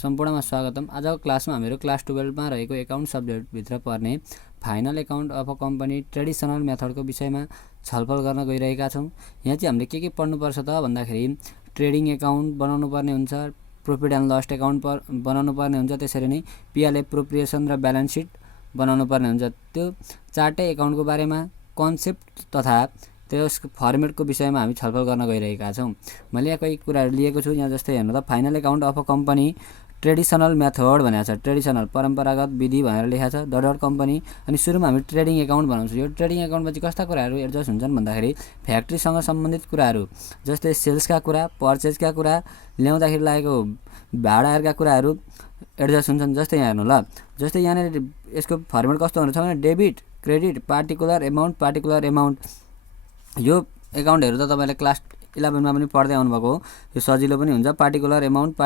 सम्पूर्णमा स्वागतम। आजको क्लासमा हामीहरू क्लास 12 मा रहेको एकाउन्ट सब्जेक्टभित्र पर्ने final account of a company traditional मेथडको विषयमा छलफल गर्न गइरहेका छौँ। यहाँ चाहिँ हामीले के पढ्नुपर्छ त भन्दाखेरि ट्रेडिङ एकाउन्ट बनाउनु पर्ने हुन्छ, प्रॉफिट एन्ड लस एकाउन्ट बनाउनु पर्ने हुन्छ, त्यसरी नै पिएल एप्रोप्रिएसन र ब्यालेन्स सिट बनाउनु पर्ने हुन्छ। त्यो चारटै एकाउन्टको बारेमा कन्सेप्ट तथा त्यसको फर्मेटको विषयमा हामी छलफल गर्न गइरहेका छौँ। मैले यहाँ केही कुराहरू लिएको छु। यहाँ जस्तै हेर्नु त final account of a company traditional method भनेको छ, ट्रेडिसनल परम्परागत विधि भनेर लेखेको छ डट कम्पनी। अनि सुरुमा हामी ट्रेडिङ एकाउन्ट बनाउँछौँ। यो ट्रेडिङ एकाउन्टमा चाहिँ कस्ता कुराहरू एडजस्ट हुन्छन् भन्दाखेरि फ्याक्ट्रीसँग सम्बन्धित कुराहरू जस्तै सेल्सका कुरा, पर्चेजका कुरा, ल्याउँदाखेरि लागेको भाडाहरूका कुराहरू एडजस्ट हुन्छन्। जस्तै यहाँ हेर्नु ल, जस्तै यहाँनिर यसको फर्मेट कस्तो हुन्छ भने डेबिट, क्रेडिट, पार्टिकुलर एमाउन्ट। यो एकाउन्टहरू त तपाईँले क्लास 11 मा पनि पढ्दै आउनुभएको हो। यो सजिलो पनि हुन्छ, पार्टिकुलर एमाउन्ट।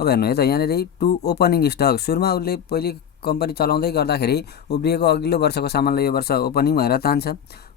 अब हेर्नु है त, यहाँनिर टु ओपनिङ स्टक, सुरुमा उसले पहिले कम्पनी चलाउँदै गर्दाखेरि उब्रिएको अघिल्लो वर्षको सामानलाई यो वर्ष ओपनिङ भएर तान्छ।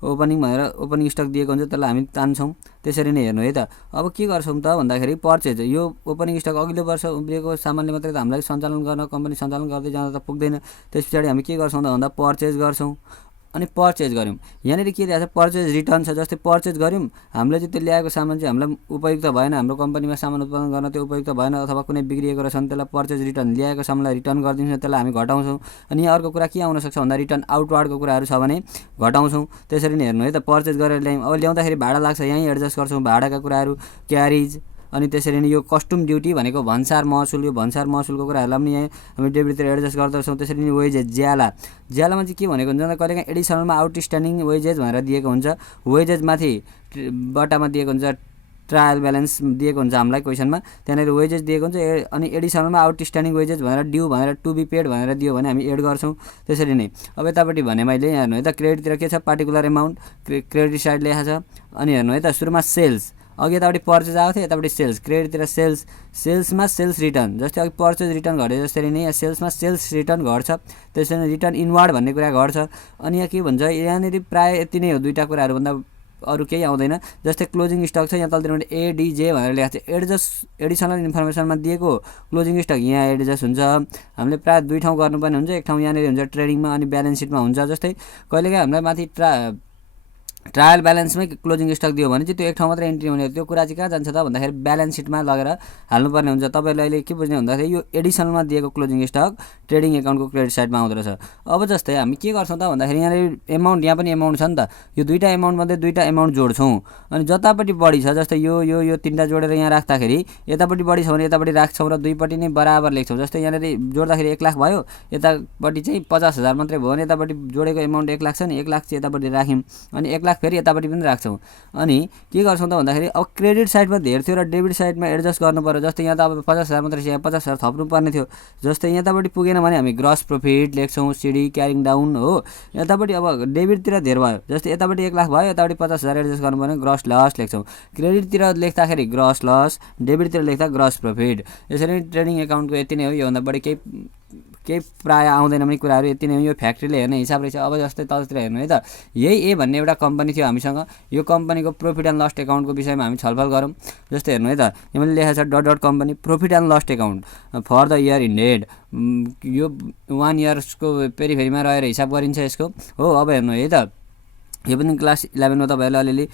ओपनिङ स्टक दिएको हुन्छ, त्यसलाई हामी तान्छौँ। त्यसरी नै हेर्नु है त। अब के गर्छौँ त भन्दाखेरि पर्चेज, यो ओपनिङ स्टक अघिल्लो वर्ष उब्रिएको सामानले मात्रै त हामीलाई सञ्चालन गर्न, कम्पनी सञ्चालन गर्दै जाँदा त पुग्दैन। त्यस पछाडि हामी के गर्छौँ त भन्दा पर्चेज गर्छौँ। अनि पर्चेज गऱ्यौँ, यहाँनिर के दिएको छ पर्चेज रिटर्न छ। जस्तै पर्चेज गऱ्यौँ, हामीले चाहिँ त्यो ल्याएको सामान चाहिँ हामीलाई उपयुक्त भएन, हाम्रो कम्पनीमा सामान उत्पादन गर्न त्यो उपयुक्त भएन, अथवा कुनै बिग्रिएको रहेछ भने त्यसलाई पर्चेज रिटर्न, ल्याएको सामानलाई रिटर्न गरिदिन्छौँ, त्यसलाई हामी घटाउँछौँ। अनि यहाँ अर्को कुरा के आउन सक्छ भन्दा रिटर्न आउटवार्डको कुराहरू छ भने घटाउँछौँ। त्यसरी नै हेर्नु है त, पर्चेज गरेर ल्यायौँ। अब ल्याउँदाखेरि भाडा लाग्छ, यहीँ एडजस्ट गर्छौँ भाडाका कुराहरू, क्यारिज। अनि त्यसरी नै यो कस्टम ड्युटी भनेको भन्सार महसुल, यो भन्सार महसुलको कुराहरूलाई पनि यहाँ हामी डेबिटतिर एडजस्ट गर्दछौँ। त्यसरी नै वेजेज, ज्यालामा चाहिँ के भनेको हुन्छ कहिलेकाहीँ एडिसनलमा आउटस्ट्यान्डिङ वेजेज भनेर दिएको हुन्छ। वेजेजमाथि बट्टामा दिएको हुन्छ ट्रायल ब्यालेन्स दिएको हुन्छ हामीलाई क्वेसनमा, त्यहाँनिर वेजेज दिएको हुन्छ। अनि एडिसनलमा आउटस्ट्यान्डिङ वेजेज भनेर ड्यू भनेर टु बी पेड भनेर दियो भने हामी एड गर्छौँ। त्यसरी नै अब यतापट्टि भने मैले हेर्नु है त, क्रेडिटतिर के छ पार्टिकुलर एमाउन्ट, क्रेडिट साइड लेखा छ। अनि हेर्नु है त, सुरुमा सेल्स, अघि यतापट्टि पर्चेज आएको थियो, यतापट्टि सेल्स, क्रेडिटतिर सेल्समा सेल्स रिटर्न। जस्तै अघि पर्चेज रिटर्न घट्यो, जसरी नै यहाँ सेल्समा सेल्स रिटर्न घट्छ, त्यसरी नै रिटर्न इनवार्ड भन्ने कुरा घट्छ। अनि यहाँ के भन्छ, यहाँनिर प्रायः यति नै हो, दुईवटा कुराहरू भन्दा अरू केही आउँदैन। जस्तै क्लोजिङ स्टक छ, यहाँ तलतिर एडिजे भनेर लेखेको छ, एडिसनल इन्फर्मेसनमा दिएको क्लोजिङ स्टक यहाँ एडजस्ट हुन्छ। हामीले प्रायः दुई ठाउँ गर्नुपर्ने हुन्छ, एक ठाउँ यहाँनिर हुन्छ ट्रेडिङमा अनि ब्यालेन्स सिटमा हुन्छ। जस्तै कहिलेकाहीँ हामीलाई माथि ट्रायल ब्यालेन्समै क्लोजिङ स्टक दियो भने चाहिँ त्यो एक ठाउँ मात्रै एन्ट्री हुने, त्यो कुरा चाहिँ कहाँ जान्छ त भन्दाखेरि ब्यालेन्स सिटमा लगेर हाल्नुपर्ने हुन्छ। तपाईँले अहिले के बुझ्ने भन्दाखेरि यो एडिसनलमा दिएको क्लोजिङ स्टक ट्रेडिङ एकाउन्टको क्रेडिट साइडमा आउँदो रहेछ। अब जस्तै हामी के गर्छौँ त भन्दाखेरि यहाँनिर एमाउन्ट, यहाँ पनि एमाउन्ट छ नि त, यो दुईवटा एमाउन्टमध्ये दुईवटा एमाउन्ट जोड्छौँ। अनि जतापट्टि बढी छ, जस्तै यो तिनवटा जोडेर यहाँ राख्दाखेरि यतापट्टि बढी छ भने यतापट्टि राख्छौँ र दुईपट्टि नै बराबर लेख्छौँ। जस्तै यहाँनिर जोड्दाखेरि 1 लाख भयो, यतापट्टि चाहिँ 50,000 मात्रै भयो भने यतापट्टि जोडेको एमाउन्ट 1 लाख छ नि, 1 लाख चाहिँ यतापट्टि राख्यौँ। अनि 1 लाख फेरि यतापट्टि पनि राख्छौँ। अनि के गर्छौँ त भन्दाखेरि अब क्रेडिट साइडमा धेर थियो र डेबिट साइडमा एडजस्ट गर्नु पर्यो। जस्तै यहाँ त अब 50,000 मात्रै छ, यहाँ 50,000 थप्नु पर्ने थियो। जस्तै यतापट्टि पुगेन भने हामी ग्रस प्रफिट लेख्छौँ, सिडी क्यारिङ डाउन हो। यतापट्टि अब डेबिटतिर धेर भयो, जस्तै यतापट्टि 1 लाख भयो, यतापट्टि 50,000 एडजस्ट गर्नु पर्ने, ग्रस लस लेख्छौँ। क्रेडिटतिर लेख्दाखेरि ग्रस लस, डेबिटतिर लेख्दा ग्रस प्रफिट। यसरी ट्रेडिङ एकाउन्टको यति नै हो, योभन्दा बढी केही प्रायः आउँदैन पनि कुराहरू, यति नै हो। यो फ्याक्ट्रीले हेर्ने हिसाब रहेछ। अब जस्तै तलतिर हेर्नु है त, यही ए भन्ने एउटा कम्पनी थियो हामीसँग, यो कम्पनीको प्रफिट एन्ड लस एकाउन्टको विषयमा हामी छलफल गरौँ। जस्तै हेर्नु है त, यो मैले लेखेको छ dot company profit and loss account for the year ended. यो 1 इयर्सको फेरिमा रहेर हिसाब गरिन्छ यसको हो। अब हेर्नु है त, यो पनि क्लास 11 मा तपाईँहरूले अलिअलि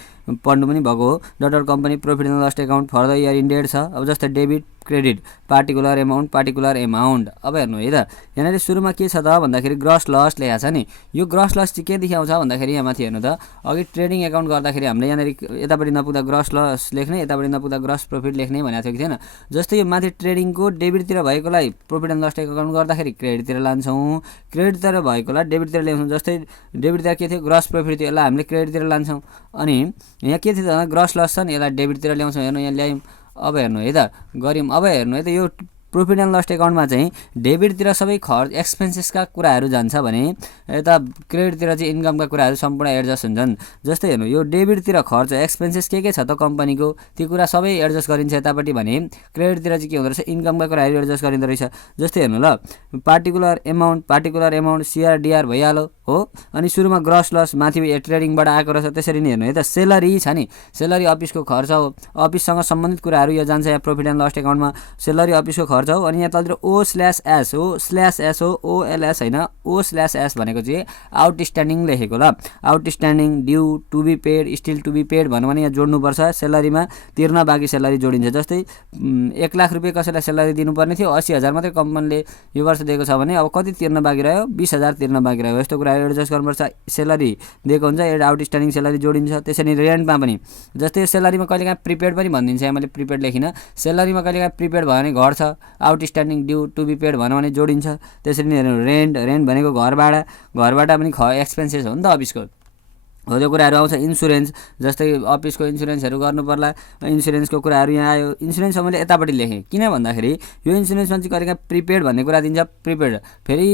पढ्नु पनि भएको हो। Dot company profit and loss account for the year ended छ। अब जस्तै डेबिट, क्रेडिट, पार्टिकुलर एमाउन्ट। अब हेर्नु है त, यहाँनिर सुरुमा के छ त भन्दाखेरि ग्रस लस लेखा छ नि। यो ग्रस लस चाहिँ के देखाउँछ भन्दाखेरि यहाँ माथि हेर्नु त, अघि ट्रेडिङ एकाउन्ट गर्दाखेरि हामीले यहाँनिर यतापट्टि नपुग्दा ग्रस लस लेख्ने, यतापट्टि नपुग्दा ग्रस प्रफिट लेख्ने भनेको थियो कि थिएन। जस्तै यो माथि ट्रेडिङको डेबिटतिर भएकोलाई प्रफिट एन्ड लस एकाउन्ट गर्दाखेरि क्रेडिटतिर लान्छौँ, क्रेडिटतिर भएकोलाई डेबिटतिर ल्याउँछौँ। जस्तै डेबिटतिर के थियो ग्रस प्रफिट थियो, यसलाई हामीले क्रेडिटतिर लान्छौँ। अनि यहाँ के थियो त ग्रस लस छ नि, यसलाई डेबिटतिर ल्याउँछौँ। हेर्नु यहाँ ल्यायौँ। अब हेर्नु है त, गऱ्यौँ। अब हेर्नु है त, यो प्रफिट एन्ड लस एकाउन्टमा चाहिँ डेबिटतिर सबै खर्च एक्सपेन्सेसका कुराहरू जान्छ भने यता क्रेडिटतिर चाहिँ इन्कमका कुराहरू सम्पूर्ण एडजस्ट हुन्छन्। जस्तै हेर्नु, यो डेबिटतिर खर्च एक्सपेन्सेस के छ त कम्पनीको, त्यो कुरा सबै एडजस्ट गरिन्छ यतापट्टि भने क्रेडिटतिर चाहिँ के हुँदो रहेछ इन्कमका कुराहरू एडजस्ट गरिँदो रहेछ। जस्तै हेर्नु ल, पार्टिकुलर एमाउन्ट CRDR भइहाल्यो हो। अनि सुरुमा ग्रस लस माथि ट्रेडिङबाट आएको रहेछ। त्यसरी नै हेर्नु है त सेलरी छ नि, सेलरी अफिसको खर्च हो, अफिससँग सम्बन्धित कुराहरू यो जान्छ यहाँ प्रफिट एन्ड लस एकाउन्टमा। सेलरी अफिसको खर्च हो। अनि यहाँ तलतिर O/S हो, /S हो, OLS होइन, O/S भनेको चाहिँ आउटस्ट्यान्डिङ लेखेको ल। Outstanding, due, to be paid, still to be paid भन्यो भने यहाँ जोड्नुपर्छ। सेलरीमा तिर्न बाँकी सेलरी जोडिन्छ। जस्तै 1 लाख रुपियाँ कसैलाई सेलरी दिनुपर्ने थियो, 80,000 मात्रै कम्पनीले यो वर्ष दिएको छ भने अब कति तिर्न बाँकी रह्यो, 20,000 तिर्न बाँकी रह्यो। यस्तो कुरा एडजस्ट गर्नुपर्छ। सेलरी दिएको हुन्छ, आउटस्ट्यान्डिङ सेलरी जोडिन्छ। त्यसरी रेन्टमा पनि जस्तै सेलरीमा कहिलेकाहीँ प्रिपेड पनि भनिदिन्छ, यहाँ मैले प्रिपेड लेखिनँ। सेलरीमा कहिलेकाहीँ प्रिपेड भयो भने घट्छ, outstanding due to be paid भन्यो भने जोडिन्छ। त्यसरी नै रेन्ट भनेको घर भाडा पनि एक्सपेन्सेस हो नि त अफिसको, हो त्यो कुराहरू आउँछ। इन्सुरेन्स जस्तै अफिसको इन्सुरेन्सहरू गर्नु पर्ला, इन्सुरेन्सको कुराहरू यहाँ आयो। इन्सुरेन्स मैले यतापट्टि लेखेँ किन भन्दाखेरि यो इन्सुरेन्समा चाहिँ कहिलेकाहीँ प्रिपेड भन्ने कुरा दिन्छ, प्रिपेड फेरि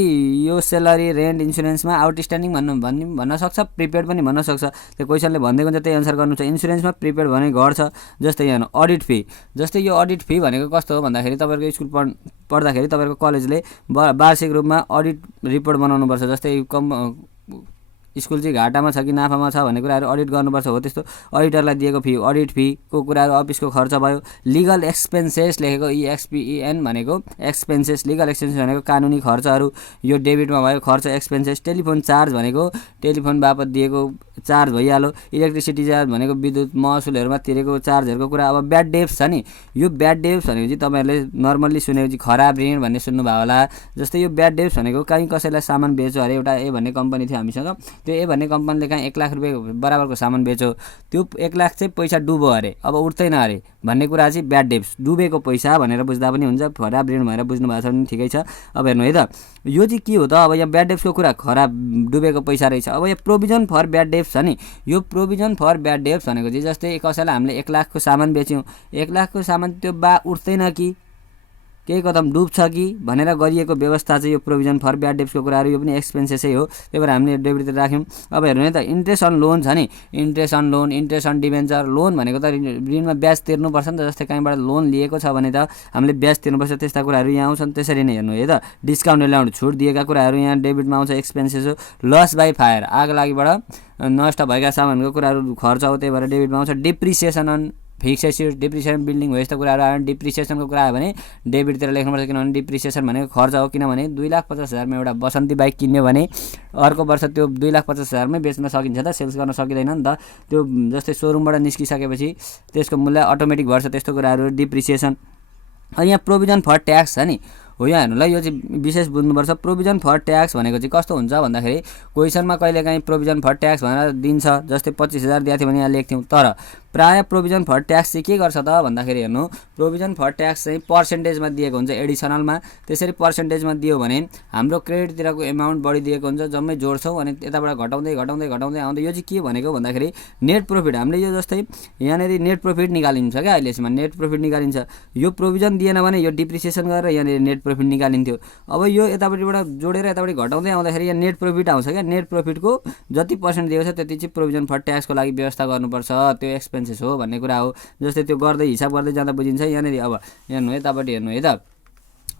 यो सेलरी रेन्ट इन्सुरेन्समा आउटस्ट्यान्डिङ भन्न सक्छ, प्रिपेड पनि भन्न सक्छ। त्यो क्वेसनले भनिदिएको हुन्छ त्यही अनुसार गर्नु छ। इन्सुरेन्समा प्रिपेड भने घट्छ। जस्तै यहाँ अडिट फी, जस्तै यो अडिट फी भनेको कस्तो हो भन्दाखेरि तपाईँहरूको स्कुल पढ्दाखेरि तपाईँहरूको कलेजले वार्षिक रूपमा अडिट रिपोर्ट बनाउनुपर्छ। जस्तै स्कुल चाहिँ घाटामा छ कि नाफामा छ भन्ने कुराहरू अडिट गर्नुपर्छ, हो त्यस्तो अडिटरलाई दिएको फी, अडिट फीको कुराहरू अफिसको खर्च भयो। लिगल एक्सपेन्सेस लेखेको EXPEN भनेको एक्सपेन्सेस, लिगल एक्सपेन्सेस भनेको कानुनी खर्चहरू, यो डेबिटमा भयो खर्च एक्सपेन्सेस। टेलिफोन चार्ज भनेको टेलिफोन बापत दिएको चार्ज भइहाल्यो। इलेक्ट्रिसिटी चार्ज भनेको विद्युत महसुलहरूमा तिरेको चार्जहरूको कुरा। अब ब्याड डेब्ट्स छ नि, यो ब्याड डेब्ट्स भनेको चाहिँ तपाईँहरूले नर्मल्ली सुनेको चाहिँ खराब ऋण भन्ने सुन्नुभयो होला। जस्तै यो ब्याड डेब्ट्स भनेको कहीँ कसैलाई सामान बेच्यो अरे, एउटा ए भन्ने कम्पनी थियो हामीसँग, त्यो ए भन्ने कम्पनीले कहीँ 1 लाख रुपियाँ बराबरको सामान बेच्यो, त्यो 1 लाख चाहिँ पैसा डुब्यो अरे, अब उठ्दैन अरे भन्ने कुरा चाहिँ ब्याड डेब्ट्स, डुबेको पैसा भनेर बुझ्दा पनि हुन्छ, खराब ऋण भनेर बुझ्नु भएको छ भने ठिकै छ। अब हेर्नु है त यो चाहिँ के हो त, अब यहाँ ब्याड डेब्ट्सको कुरा खराब डुबेको पैसा रहेछ। अब यहाँ प्रोभिजन फर ब्याड डेब्ट्स छ नि, यो प्रोभिजन फर ब्याड डेब्ट्स भनेको चाहिँ जस्तै कसैलाई हामीले 1 लाखको सामान बेच्यौँ, 1 लाखको सामान त्यो उठ्दैन कि केही कदम डुब्छ कि भनेर गरिएको व्यवस्था चाहिँ यो प्रोभिजन फर ब्याड डेब्ट्सको कुराहरू, यो पनि एक्सपेन्सेसै हो, त्यही भएर हामीले डेबिटतिर राख्यौँ। अब हेर्नु है त इन्ट्रेस्ट अन लोन छ नि, interest on loan, interest on debenture. Loan भनेको त ऋणमा ब्याज तिर्नुपर्छ नि त, जस्तै कहीँबाट लोन लिएको छ भने त हामीले ब्याज तिर्नुपर्छ, त्यस्ता कुराहरू यहाँ आउँछन्। त्यसरी नै हेर्नु है त डिस्काउन्ट एलाउन्ट छुट दिएका कुराहरू यहाँ डेबिटमा आउँछ, एक्सपेन्सेस हो। लस बाई फायर, आग लागिबाट नष्ट भएका सामानको कुराहरू खर्च हो, त्यही भएर डेबिटमा आउँछ। Depreciation on fix asset, depreciation building हो, यस्तो कुराहरू आयो। डिप्रिसिएसनको कुरा आयो भने डेबिटतिर लेख्नुपर्छ, किनभने डिप्रिसिएसन भनेको खर्च हो। किनभने 2,50,000मा एउटा बसन्ती बाइक किन्यो भने अर्को वर्ष त्यो 2,50,000मै बेच्न सकिन्छ त, सेल्स गर्न सकिँदैन नि त। त्यो जस्तै सोरुमबाट निस्किसकेपछि त्यसको मूल्य अटोमेटिक बढ्छ, त्यस्तो कुराहरू डिप्रिसिएसन। अनि यहाँ प्रोभिजन फर ट्याक्स छ नि, हो यहाँ हेर्नुलाई यो चाहिँ विशेष बुझ्नुपर्छ। प्रोभिजन फर ट्याक्स भनेको चाहिँ कस्तो हुन्छ भन्दाखेरि क्वेसनमा कहिलेकाहीँ प्रोभिजन फर ट्याक्स भनेर दिन्छ, जस्तै 25,000 दिएको थियो भने यहाँ लेख्थ्यौँ, तर प्रायः प्रोभिजन फर ट्याक्स चाहिँ के गर्छ त भन्दाखेरि हेर्नु, प्रोभिजन फर ट्याक्स चाहिँ पर्सेन्टेजमा दिएको हुन्छ एडिसनलमा। त्यसरी पर्सेन्टेजमा दियो भने हाम्रो क्रेडिटतिरको एमाउन्ट बढी दिएको हुन्छ, जम्मै जोड्छौँ अनि यताबाट घटाउँदै घटाउँदै घटाउँदै आउँदै। यो चाहिँ के भनेको भन्दाखेरि नेट प्रफिट, हामीले यो जस्तै यहाँनिर नेट प्रफिट निकालिन्छ क्या, अहिलेसम्म नेट प्रफिट निकालिन्छ। यो प्रोभिजन दिएन भने यो डिप्रिसिएसन गरेर यहाँनिर नेट प्रफिट निकालिन्थ्यो। अब यो यतापट्टिबाट जोडेर यतापट्टि घटाउँदै आउँदाखेरि यहाँ नेट प्रफिट आउँछ क्या, नेट प्रफिटको जति पर्सेन्ट दिएको छ त्यति चाहिँ प्रोभिजन फर ट्याक्सको लागि व्यवस्था गर्नुपर्छ, त्यो एक्सपेन्सेस हो भन्ने कुरा हो। जस्तै त्यो गर्दै हिसाब गर्दै जाँदा बुझिन्छ। यहाँनिर अब हेर्नु है, यतापट्टि हेर्नु है त,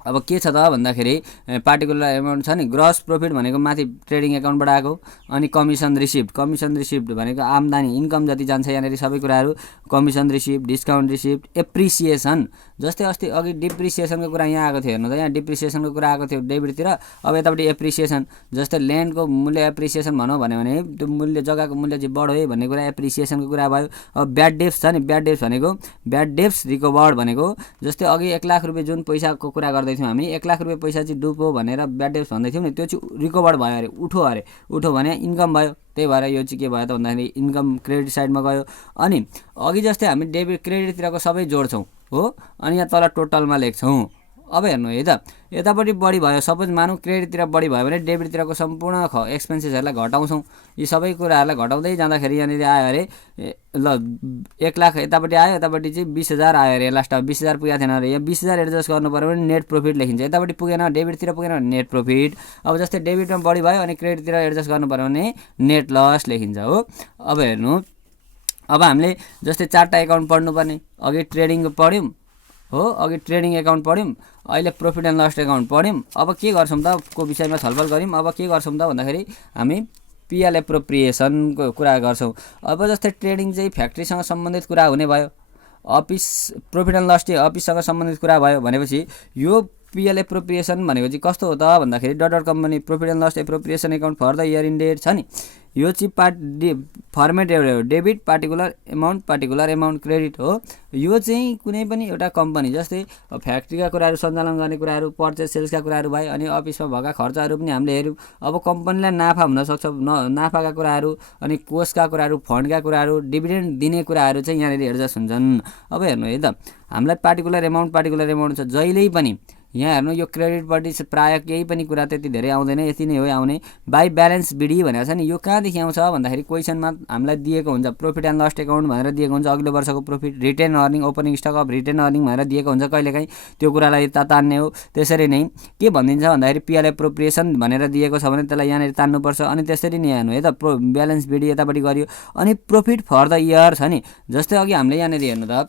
अब के छ त भन्दाखेरि पार्टिकुलर एमाउन्ट छ नि, ग्रस प्रफिट भनेको माथि ट्रेडिङ एकाउन्टबाट आएको, अनि कमिसन रिसिप्ट भनेको आम्दानी इन्कम जति जान्छ यहाँनिर सबै कुराहरू, commission receipt, discount receipt, appreciation. जस्तै अस्ति अघि डिप्रिसिएसनको कुरा यहाँ आएको थियो, हेर्नु त यहाँ डिप्रिसिएसनको कुरा आएको थियो डेबिटतिर। अब यतापट्टि एप्रिसिएसन, जस्तै ल्यान्डको मूल्य एप्रिसिएसन भनौँ भने त्यो मूल्य जग्गाको मूल्य चाहिँ बढ्यो है भन्ने कुरा एप्रिसिएसनको कुरा भयो। अब ब्याड डेब्ट्स छ नि, ब्याड डेब्ट्स भनेको ब्याड डेब्ट्स रिकभर्ड भनेको जस्तै अघि 1 लाख रुपियाँ जुन पैसाको कुरा गर्दै थियौँ हामी, 1 लाख रुपियाँ पैसा चाहिँ डुब्यो भनेर ब्याड डेब्ट्स भन्दै थियौँ नि, त्यो चाहिँ रिकभर्ड भयो अरे, उठो भने इन्कम भयो। त्यही भएर यो चाहिँ के भयो त भन्दाखेरि इन्कम क्रेडिट साइडमा गयो। अनि अघि जस्तै हामी डेबिट क्रेडिटतिरको सबै जोड्छौँ हो, अनि यहाँ तल टोटलमा लेख्छौँ। अब हेर्नु है त यतापट्टि बढी भयो, सपोज मानौँ क्रेडिटतिर बढी भयो भने डेबिटतिरको सम्पूर्ण एक्सपेन्सेसहरूलाई घटाउँछौँ। यी सबै कुराहरूलाई घटाउँदै जाँदाखेरि यहाँनिर आयो अरे ल 1 लाख यतापट्टि आयो, यतापट्टि चाहिँ 20,000 आयो अरे, लास्टमा 20,000 पुगेको थिएन अरे, यहाँ 20,000 एडजस्ट गर्नु पऱ्यो भने नेट प्रफिट लेखिन्छ। यतापट्टि पुगेन, डेबिटतिर पुगेन भने नेट प्रफिट। अब जस्तै डेबिटमा बढी भयो अनि क्रेडिटतिर एडजस्ट गर्नु पऱ्यो भने नेट लस लेखिन्छ हो। अब हेर्नु, अब हामीले जस्तै 4टा एकाउन्ट पढ्नुपर्ने, अघि ट्रेडिङको पढ्यौँ, हो। अघि ट्रेडिङ एकाउन्ट पढ्यौँ, अहिले प्रफिट एन्ड लस एकाउन्ट पढ्यौँ। अब के गर्छौँ त को विषयमा छलफल गऱ्यौँ। अब के गर्छौँ त भन्दाखेरि हामी पिएल एप्रोप्रिएसनको कुरा गर्छौँ। अब जस्तै ट्रेडिङ चाहिँ फ्याक्ट्रीसँग सम्बन्धित कुरा हुने भयो, अफिस प्रफिट एन्ड लस चाहिँ अफिससँग सम्बन्धित कुरा भयो भनेपछि यो पिएल एप्रोप्रिएसन भनेको चाहिँ कस्तो हो त भन्दाखेरि dot company profit and loss appropriation account for the year ended छ नि, यो चाहिँ फर्मेट एउटा हो, डेबिट पार्टिकुलर एमाउन्ट क्रेडिट हो। यो चाहिँ कुनै पनि एउटा कम्पनी जस्तै फ्याक्ट्रीका कुराहरू सञ्चालन गर्ने कुराहरू, पर्चेस सेल्सका कुराहरू भयो, अनि अफिसमा भएका खर्चहरू पनि हामीले हेऱ्यौँ। अब कम्पनीलाई नाफा हुनसक्छ, नाफाका कुराहरू, अनि कोषका कुराहरू, फन्डका कुराहरू, डिभिडेन्ड दिने कुराहरू चाहिँ यहाँनिर एडजस्ट हुन्छन्। अब हेर्नु है त, हामीलाई पार्टिकुलर एमाउन्ट छ जहिल्यै पनि। यहाँ हेर्नु यो क्रेडिटपट्टि प्रायः केही पनि कुरा त्यति धेरै आउँदैन, यति नै हो आउने। बाई ब्यालेन्स बिडी भनेको छ नि, यो कहाँदेखि आउँछ भन्दाखेरि क्वेसनमा हामीलाई दिएको हुन्छ प्रफिट एन्ड लस एकाउन्ट भनेर दिएको हुन्छ, अघिल्लो वर्षको profit, retain earning, opening stock of retain earning भनेर दिएको हुन्छ कहिलेकाहीँ, त्यो कुरालाई तान्ने हो। त्यसरी नै के भनिदिन्छ भन्दाखेरि पिएल एप्रोप्रिएसन भनेर दिएको छ भने त्यसलाई यहाँनिर तान्नुपर्छ। अनि त्यसरी नै हेर्नु है त, ब्यालेन्स बिडी यतापट्टि गरियो। अनि प्रोफिट फर द इयर छ नि, जस्तै अघि हामीले यहाँनिर हेर्नु त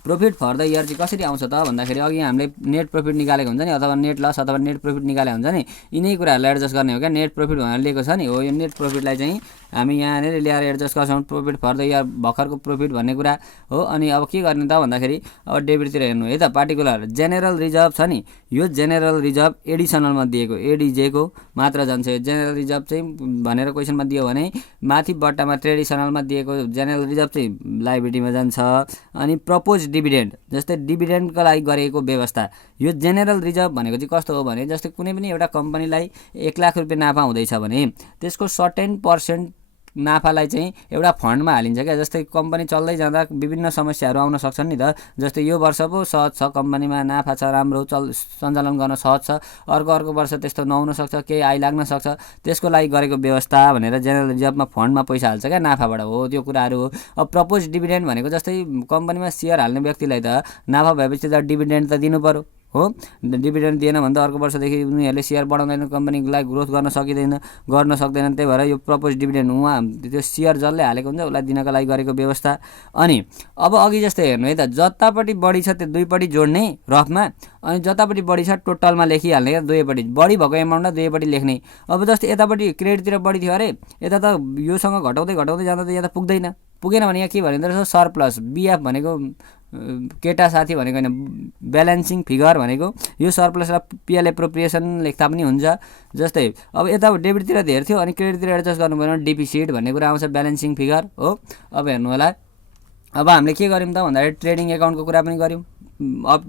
प्रफिट फर द इयर चाहिँ कसरी आउँछ त भन्दाखेरि अघि हामीले नेट प्रफिट निकालेको हुन्छ नि, अथवा नेट लस अथवा नेट प्रफिट निकालेको हुन्छ नि, यिनै कुराहरूलाई एडजस्ट गर्ने हो क्या। नेट प्रफिट भनेर लिएको छ नि, हो यो नेट प्रफिटलाई चाहिँ हामी यहाँनिर ल्याएर एडजस्ट गर्छौँ। प्रफिट फर द इयर भर्खरको प्रफिट भन्ने कुरा हो। अनि अब के गर्ने त भन्दाखेरि अब डेबिटतिर हेर्नु है त, पार्टिकुलर जेनरल रिजर्भ छ नि, यो जेनरल रिजर्भ एडिसनलमा दिएको, एडिजेको मात्र जान्छ। यो जेनरल रिजर्भ चाहिँ भनेर क्वेसनमा दियो भने माथि बट्टामा ट्रेडिसनलमा दिएको जेनरल रिजर्भ चाहिँ लाइबिलिटीमा जान्छ। अनि प्रपोज डिभिडेन्ड, जस्तै डिभिडेन्डको लागि गरेको व्यवस्था, यो जेनरल रिजर्भ भनेको चाहिँ कस्तो हो भने जस्तै कुनै पनि एउटा कम्पनीलाई 1 लाख रुपियाँ नाफा हुँदैछ भने त्यसको सर्टेन पर्सेन्ट नाफालाई चाहिँ एउटा फन्डमा हालिन्छ क्या। जस्तै कम्पनी चल्दै जाँदा विभिन्न समस्याहरू आउन सक्छन् नि त, जस्तै यो वर्ष पो सहज छ, कम्पनीमा नाफा छ, राम्रो सञ्चालन गर्न सहज छ, अर्को वर्ष त्यस्तो नहुन सक्छ, केही आइ लाग्न सक्छ, त्यसको लागि गरेको व्यवस्था भनेर जेनरल रिजर्भमा फन्डमा पैसा हाल्छ क्या नाफाबाट, हो त्यो कुराहरू हो। अब प्रपोज डिभिडेन्ड भनेको जस्तै कम्पनीमा सेयर हाल्ने व्यक्तिलाई त नाफा भएपछि त डिभिडेन्ड त दिनु पर्यो, हो। डिभिडेन्ड दिएन भने त अर्को वर्षदेखि उनीहरूले सेयर बढाउँदैन, कम्पनीलाई ग्रोथ गर्न सक्दैनन्। त्यही भएर यो प्रपोज डिभिडेन्ड उहाँ त्यो सेयर जसले हालेको हुन्छ उसलाई दिनको लागि गरेको व्यवस्था। अनि अब अघि जस्तै हेर्नु है त, जतापट्टि बढी छ त्यो दुईपट्टि जोड्ने रफमा, अनि जतापट्टि बढी छ टोटलमा लेखिहाल्ने क्या, दुवैपट्टि बढी भएको एमाउन्टमा दुवैपट्टि लेख्ने। अब जस्तै यतापट्टि क्रेडिटतिर बढी थियो अरे, यता त योसँग घटाउँदै जाँदा त यहाँ त पुगेन भने यहाँ के भनिँदो रहेछ, सरप्लस, बिएफ भनेको केटा साथी भनेको होइन, ब्यालेन्सिङ फिगर भनेको यो सरप्लस र पिएल एप्रोप्रिएसन लेख्दा पनि हुन्छ। जस्तै अब यता डेबिटतिर धेर थियो अनि क्रेडिटतिर एडजस्ट गर्नु पऱ्यो भने डिफिसिट भन्ने कुरा आउँछ, ब्यालेन्सिङ फिगर हो। अब हेर्नु होला, अब हामीले के गर्यौँ त भन्दाखेरि ट्रेडिङ एकाउन्टको कुरा पनि गऱ्यौँ, अब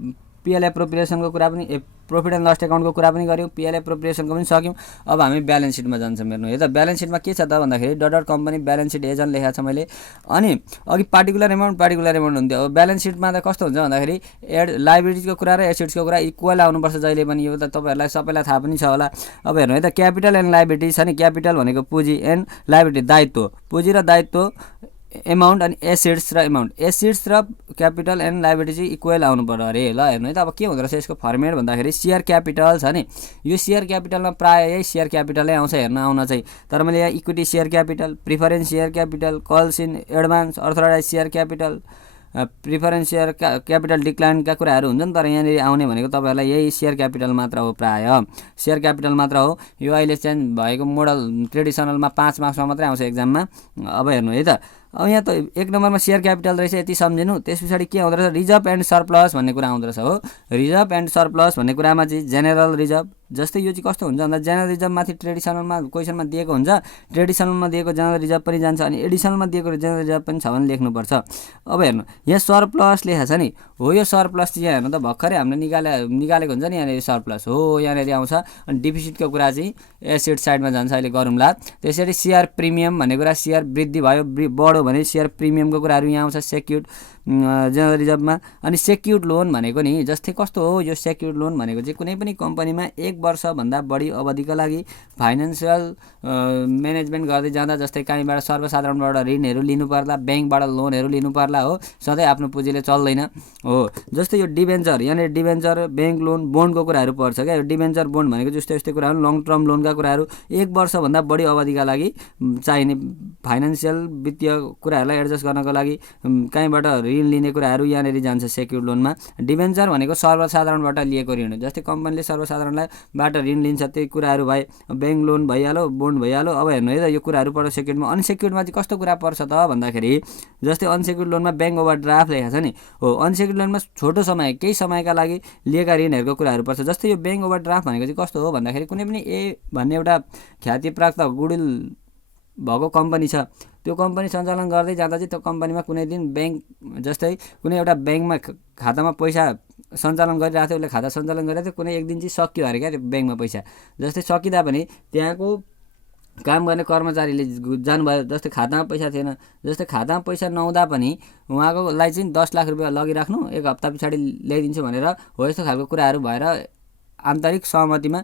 पिएल एप्रोप्रिएसनको कुरा पनि, प्रफिट एन्ड लस एकाउन्टको कुरा पनि गऱ्यौँ, पिएल एप्रोप्रिएसनको पनि सक्यौँ। अब हामी ब्यालेन्स सिटमा जान्छौँ। हेर्नु है त, ब्यालेन्स सिटमा के छ त भन्दाखेरि dot company balance seat agent लेखाएको छ मैले। अनि अघि पार्टिकुलर एमाउन्ट हुन्थ्यो, अब ब्यालेन्स सिटमा त कस्तो हुन्छ भन्दाखेरि लाइबिलिटीको कुरा र एसेट्सको कुरा इक्वल आउनुपर्छ जहिले पनि, यो त तपाईँहरूलाई सबैलाई थाहा पनि छ होला। अब हेर्नु है त, क्यापिटल एन्ड लाइबिलिटी छ नि, क्यापिटल भनेको पुँजी एन्ड लाइबिलिटी दायित्व, पुँजी र दायित्व एमाउन्ट, अनि एसेट्स र क्यापिटल एन्ड लाइबिलिटी चाहिँ इक्वल आउनु पर्यो अरे। ल हेर्नु है त, अब के हुँदो रहेछ यसको फर्मेट भन्दाखेरि सेयर क्यापिटल छ नि, यो सेयर क्यापिटलमा प्रायः यही सेयर क्यापिटलै आउँछ आउन चाहिँ। तर मैले यहाँ equity share capital, preference share capital, calls in advance, authorise share capital, preference share capital डिक्लाइनका कुराहरू हुन्छन्। तर यहाँनिर आउने भनेको तपाईँहरूलाई यही सेयर क्यापिटल मात्र हो, प्रायः सेयर क्यापिटल मात्र हो। यो अहिले चेन्ज भएको मोडल ट्रेडिसनलमा 5 मार्क्समा मात्रै आउँछ एक्जाममा। अब हेर्नु है त, अब यहाँ त 1 नम्बरमा सेयर क्यापिटल रहेछ, यति सम्झिनु। त्यस पछाडि के आउँदो रहेछ, रिजर्भ एन्ड सरप्लस भन्ने कुरा आउँदो रहेछ, हो। रिजर्भ एन्ड सरप्लस भन्ने कुरामा चाहिँ जेनरल रिजर्भ, जस्तै यो चाहिँ कस्तो हुन्छ भन्दा जेनरल रिजर्भ माथि ट्रेडिसनलमा क्वेसनमा दिएको हुन्छ, ट्रेडिसनलमा दिएको जेनरल रिजर्भ पनि जान्छ, अनि एडिसनलमा दिएको जेनरल रिजर्भ पनि छ भने लेख्नुपर्छ। अब हेर्नु यहाँ सरप्लस लेखा छ नि, हो यो सरप्लस चाहिँ यहाँ हेर्नु त भर्खरै हामीले निकालेको हुन्छ नि, यहाँनिर सरप्लस हो, यहाँनिर आउँछ। अनि डिफिसिटको कुरा चाहिँ एसेट साइडमा जान्छ, अहिले गरौँला। त्यसरी सेयर प्रिमियम भन्ने कुरा, सेयर वृद्धि भयो बढो भने सेयर प्रिमियमको कुराहरू यहाँ आउँछ सेक्युर्ड जेनरल रिजर्भमा। अनि सेक्युर्ड लोन भनेको नि जस्तै कस्तो हो, यो सेक्युर्ड लोन भनेको चाहिँ कुनै पनि कम्पनीमा 1 वर्षभन्दा बढी अवधिका लागि फाइनेन्सियल म्यानेजमेन्ट गर्दै जाँदा, जस्तै कहीँबाट सर्वसाधारणबाट ऋणहरू लिनु पर्ला, ब्याङ्कबाट लोनहरू लिनु पर्ला, हो, सधैँ आफ्नो पुँजीले चल्दैन, हो। जस्तै यो डिभेन्चर, यहाँनिर डिभेन्चर, ब्याङ्क लोन, बोन्डको कुराहरू पर्छ क्या। यो डिभेन्चर बोन्ड भनेको यस्तै कुराहरू, लङ टर्म लोनका कुराहरू, 1 वर्षभन्दा बढी अवधिका लागि चाहिने फाइनेन्सियल वित्तीय कुराहरूलाई एडजस्ट गर्नको लागि कहीँबाट ऋण लिने कुराहरू यहाँनिर जान्छ सेक्युर्ड लोनमा। डिबेन्चर भनेको सर्वसाधारणबाट लिएको ऋण, जस्तै कम्पनीले सर्वसाधारणबाट ऋण लिन्छ, त्यही कुराहरू भए ब्याङ्क लोन भइहाल्यो, बोन्ड भइहाल्यो। अब हेर्नु है त, यो कुराहरू पर्छ सेक्युर्डमा। अनसेक्युर्डमा चाहिँ कस्तो कुरा पर्छ त भन्दाखेरि, जस्तै अनसेक्युर्ड लोनमा ब्याङ्क ओभरड्राफ्ट लेखेको छ नि हो, अनसेक्युर्ड लोनमा छोटो समय केही समयका लागि लिएका ऋणहरूको कुराहरू पर्छ। जस्तै यो ब्याङ्क ओभरड्राफ्ट भनेको चाहिँ कस्तो हो भन्दाखेरि, कुनै पनि ए भन्ने एउटा ख्यातिप्राप्त गुडविल भएको कम्पनी छ, त्यो कम्पनी सञ्चालन गर्दै जाँदा चाहिँ त्यो कम्पनीमा कुनै दिन ब्याङ्क, जस्तै कुनै एउटा ब्याङ्कमा खातामा पैसा सञ्चालन गरिरहेको थियो, उसले खाता सञ्चालन गरिरहेको थियो, कुनै एक दिन चाहिँ सकियो अरे क्या त्यो ब्याङ्कमा पैसा। जस्तै सकिँदा पनि त्यहाँको काम गर्ने कर्मचारीले जानुभयो, जस्तै खातामा पैसा थिएन, जस्तै खातामा पैसा नहुँदा पनि उहाँकोलाई चाहिँ 10 लाख रुपियाँ लगिराख्नु, एक हप्ता पछाडि ल्याइदिन्छु भनेर हो यस्तो खालको कुराहरू भएर आन्तरिक सहमतिमा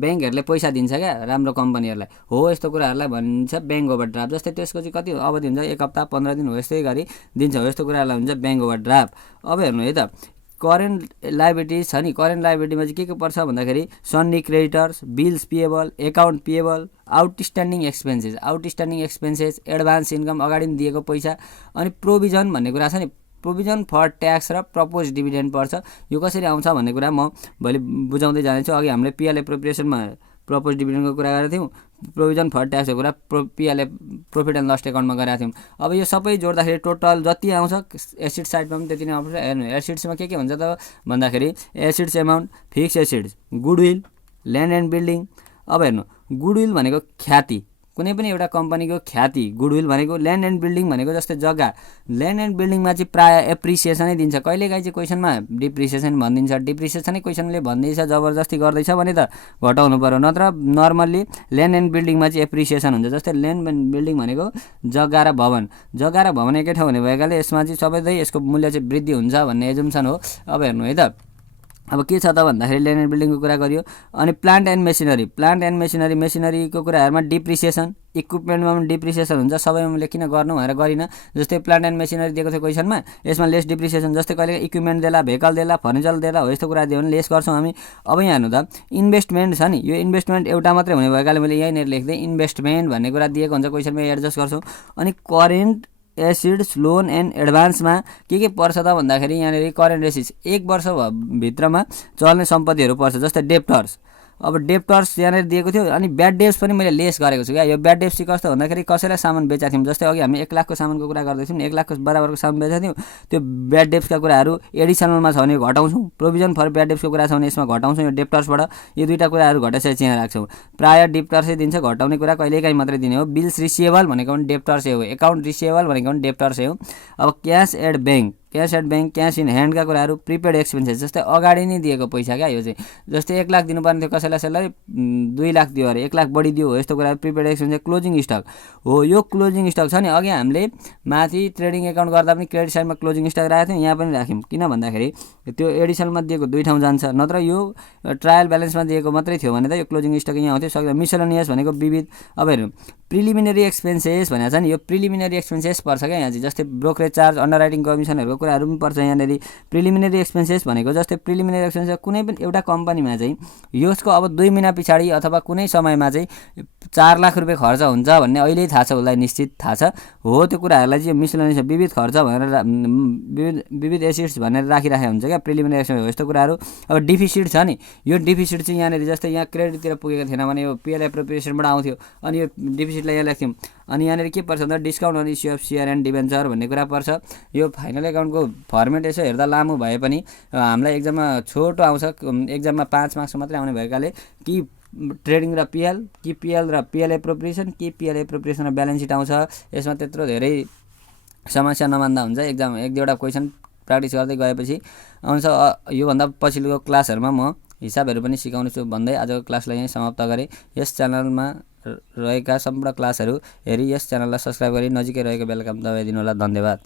ब्याङ्कहरूले पैसा दिन्छ क्या राम्रो कम्पनीहरूलाई, हो यस्तो कुराहरूलाई भनिन्छ ब्याङ्क ओभरड्राफ्ट। जस्तै त्यसको चाहिँ कति अवधि हुन्छ, एक हप्ता 15 दिन हो यस्तै गरी दिन्छ, हो यस्तो कुराहरूलाई हुन्छ ब्याङ्क ओभरड्राफ्ट। अब हेर्नु है त, करेन्ट लाइबिलिटिज छ नि, करेन्ट लाइबिलिटीमा चाहिँ के पर्छ भन्दाखेरि Sunny creditors, bills payable, account payable, outstanding expenses, advance income अगाडि दिएको पैसा, अनि प्रोभिजन भन्ने कुरा छ नि, प्रोभिजन फर ट्याक्स र प्रपोज डिभिडेन्ड पर्छ। यो कसरी आउँछ भन्ने कुरा म भोलि बुझाउँदै जानेछु। अघि हामीले पिएल एप्रोप्रिएसनमा प्रपोज डिभिडेन्डको कुरा गरेका थियौँ, प्रोभिजन फर ट्याक्सको कुरा पिएलए प्रफिट एन्ड लस एकाउन्टमा गरेका थियौँ। अब यो सबै जोड्दाखेरि टोटल जति आउँछ एसिड साइडमा पनि त्यति नै आउँछ। हेर्नु एसिड्समा के हुन्छ त भन्दाखेरि, acids amount, fix acids, goodwill, land and building. अब हेर्नु गुडविल भनेको ख्याति, कुनै पनि एउटा कम्पनीको ख्याति, गुडविल भनेको, ल्यान्ड एन्ड बिल्डिङ भनेको जस्तै जग्गा। ल्यान्ड एन्ड बिल्डिङमा चाहिँ प्रायः एप्रिसिएसनै दिन्छ, कहिलेकाहीँ चाहिँ क्वेसनमा डिप्रिसिएसन भनिदिन्छ, डिप्रिसिएसनै क्वेसनले भन्दैछ जबरजस्ती गर्दैछ भने त घटाउनु पर्यो, नत्र नर्मल्ली ल्यान्ड एन्ड बिल्डिङमा चाहिँ एप्रिसिएसन हुन्छ। जस्तै ल्यान्ड एन्ड बिल्डिङ भनेको जग्गा र भवन एकै ठाउँ हुने भएकाले यसमा चाहिँ सबैदै यसको मूल्य चाहिँ वृद्धि हुन्छ भन्ने एजुम्सन हो। अब हेर्नु है त, अब के छ त भन्दाखेरि ल्यान्ड एन्ड बिल्डिङको कुरा गरियो। अनि प्लान्ट एन्ड मेसिनरी, मेसिनरीको कुराहरूमा डिप्रिसिएसन, इक्विपमेन्टमा पनि डिप्रिसिएसन हुन्छ। सबैमा मैले किन गर्नु भनेर गरिनँ, जस्तै प्लान्ट एन्ड मेसिनरी दिएको थियो क्वेसनमा, यसमा लेस डिप्रिसिएसन। जस्तै कहिले इक्विपमेन्ट देला, भेहिकल देला, फर्निचर देला, हो यस्तो कुरा दियो भने लेस गर्छौँ हामी। अब यहाँ हेर्नु त, इन्भेस्टमेन्ट छ नि, यो इन्भेस्टमेन्ट एउटा मात्रै हुने भएकाले मैले यहीँनिर लेख्दै इन्भेस्टमेन्ट भन्ने कुरा दिएको हुन्छ क्वेसनमा, एडजस्ट गर्छौँ। अनि करेन्ट एसिड्स, लोन एन्ड एडभान्समा के पर्छ त भन्दाखेरि, यहाँनिर करेन्ट एसिड्स 1 वर्षभित्रमा चल्ने सम्पत्तिहरू पर्छ, जस्तै डेप्टर्स। अब डेप्टर्स यहाँनिर दिएको थियो, अनि ब्याड डेप्स पनि मैले लेस गरेको छु क्या। यो ब्याड डेप्स चाहिँ कस्तो भन्दाखेरि, कसैलाई सामान बेचेको थियौँ, जस्तै अघि हामी 1 लाखको सामानको कुरा गर्दैछौँ, 1 लाखको बराबरको सामान बेचेको थियौँ, त्यो ब्याड डेप्सका कुराहरू एडिसनलमा छ भने घटाउँछौँ, प्रोभिजन फर ब्याड डेप्सको कुरा छ भने यसमा घटाउँछौँ। यो डेप्टर्सबाट यो दुईवटा कुराहरू घटाइसकेपछि चाहिँ राख्छौँ। प्रायः डेप्टर्सै दिन्छ, घटाउने कुरा कहिलेकाहीँ मात्रै दिने हो। बिल्स रिसिएबल भनेको पनि डेप्टर्सै हो, एकाउन्ट रिसिएबल भनेको पनि डेप्टर्सै हो। अब cash at bank, cash in ह्यान्डका कुराहरू, प्रिपेड एक्सपेन्सेस, जस्तै अगाडि नै दिएको पैसा क्या। यो चाहिँ जस्तै 1 लाख दिनुपर्ने थियो कसैलाई सेलरी, 2 लाख दियो अरे, 1 लाख बढी दियो, हो यस्तो कुरा। प्रिपेड एक्सपेन्सेस, क्लोजिङ स्टक हो, यो क्लोजिङ स्टक छ नि, अघि हामीले माथि ट्रेडिङ एकाउन्ट गर्दा पनि क्रेडिट साइडमा क्लोजिङ स्टक राखेको थियौँ, यहाँ पनि राख्यौँ। किन भन्दाखेरि त्यो एडिसनलमा दिएको 2 ठाउँ जान्छ, नत्र यो ट्रायल ब्यालेन्समा दिएको मात्रै थियो भने त यो क्लोजिङ स्टक यहाँ आउँथ्यो सक्दैन। मिसलेनियस भनेको विविध। अब हेर्नु प्रिलिमिनरी एक्सपेन्सेस भनेको छ नि, यो प्रिलिमिनरी एक्सपेन्सेस पर्छ क्या यहाँ चाहिँ, जस्तै ब्रोकरेज चार्ज, अन्डरराइटिङ कमिसनहरूको कुराहरू पनि पर्छ यहाँनिर। प्रिलिमिनरी एक्सपेन्सेस भनेको जस्तै प्रिलिमिनरी एक्सपेन्सेस कुनै पनि एउटा कम्पनीमा चाहिँ यसको अब 2 महिना पछाडि अथवा कुनै समयमा चाहिँ 4 लाख रुपियाँ खर्च हुन्छ भन्ने अहिले थाहा छ, उसलाई निश्चित थाहा छ, हो त्यो कुराहरूलाई चाहिँ मिसलेनियस विविध खर्च भनेर विविध एसिड्स भनेर राखिराखेको हुन्छ क्या प्रिलिमिनरी एक्सपेन्सेस, हो यस्तो कुराहरू। अब डिफिसिट छ नि, यो डिफिसिट चाहिँ यहाँनिर जस्तै यहाँ क्रेडिटतिर पुगेको थिएन भने यो पिएल एप्रोप्रिएसनबाट आउँथ्यो, अनि यो डिफिसिटलाई यहाँ लेख्थ्यौँ। अनि यहाँनिर के पर्छ भन्दा discount on issue of share and debenture भन्ने कुरा पर्छ। यो फाइनल एकाउन्टको फर्मेट यसो हेर्दा लामो भए पनि हामीलाई एक्जाममा छोटो आउँछ, एक्जाममा 5 मार्क्स मात्रै आउने भएकाले कि ट्रेडिङ र पिएल, कि पिएल र पिएल एप्रोप्रिएसन, कि पिएल एप्रोप्रिएसन र ब्यालेन्स सिट आउँछ। यसमा त्यत्रो धेरै समस्या नमान्दा हुन्छ, एक्जाम 1-2वटा क्वेसन प्र्याक्टिस गर्दै गएपछि आउँछ। योभन्दा पछिल्लो क्लासहरूमा म हिसाबहरू पनि सिकाउने छु भन्दै आजको क्लासलाई यहीँ समाप्त गरेँ। यस च्यानलमा रहेका सम्पूर्ण क्लासहरू हेरी यस च्यानललाई सब्सक्राइब गरी नजिकै रहेको बेल आइकन दबाइदिनु होला। धन्यवाद।